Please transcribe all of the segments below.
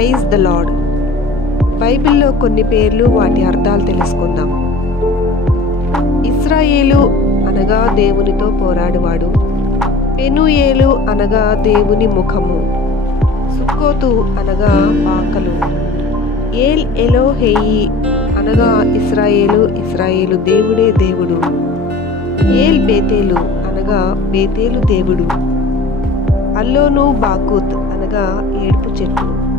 Praise the lord. బైబిల్లో కొన్ని పేర్లు, వాటి అర్థాలు తెలుసుకుందాం. ఇశ్రాయేలు అనగా దేవునితో పోరాడువాడు. పెనూయేలు అనగా దేవుని ముఖము. సుక్కోతు అనగా పాకలు. ఏల్ ఎలోహేయి అనగా ఇశ్రాయేలు దేవుడే దేవుడు. ఏల్ బేతేలు అనగా బేతేలు దేవుడు. అల్లోను బాకూత్ అనగా ఏడుపు చెట్టు.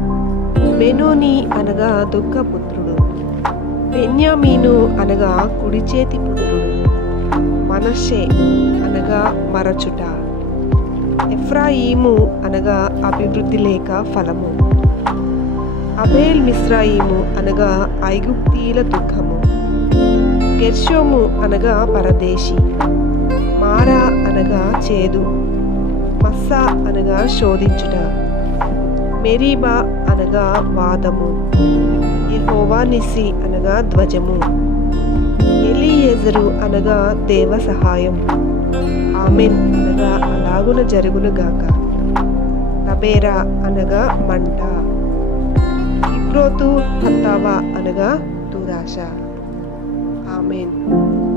బెనోని అనగా దుఃఖపుత్రుడు. బెన్యామీను అనగా కుడి చేతి పుత్రుడు. మనష్షే అనగా మరచుట. ఎఫ్రాయిము అనగా అభివృద్ధి లేక ఫలము. అబేల్ మిస్రాయిము అనగా ఐగుప్తీల దుఃఖము. గెర్షోము అనగా పరదేశి. మారా అనగా చేదు. మస్సా అనగా శోధించుట. మెరీబా అనగా వాదము. యెహోవా నిస్సి అనగా ధ్వజము. ఎలీయెజరు అనగా దేవ సహాయం. ఆమెన్ అనగా అలాగున జరుగునుగాక. తబేరా అనగా మంట. ఇబ్రోతు హత్తావా అనగా దురాశ. ఆమెన్.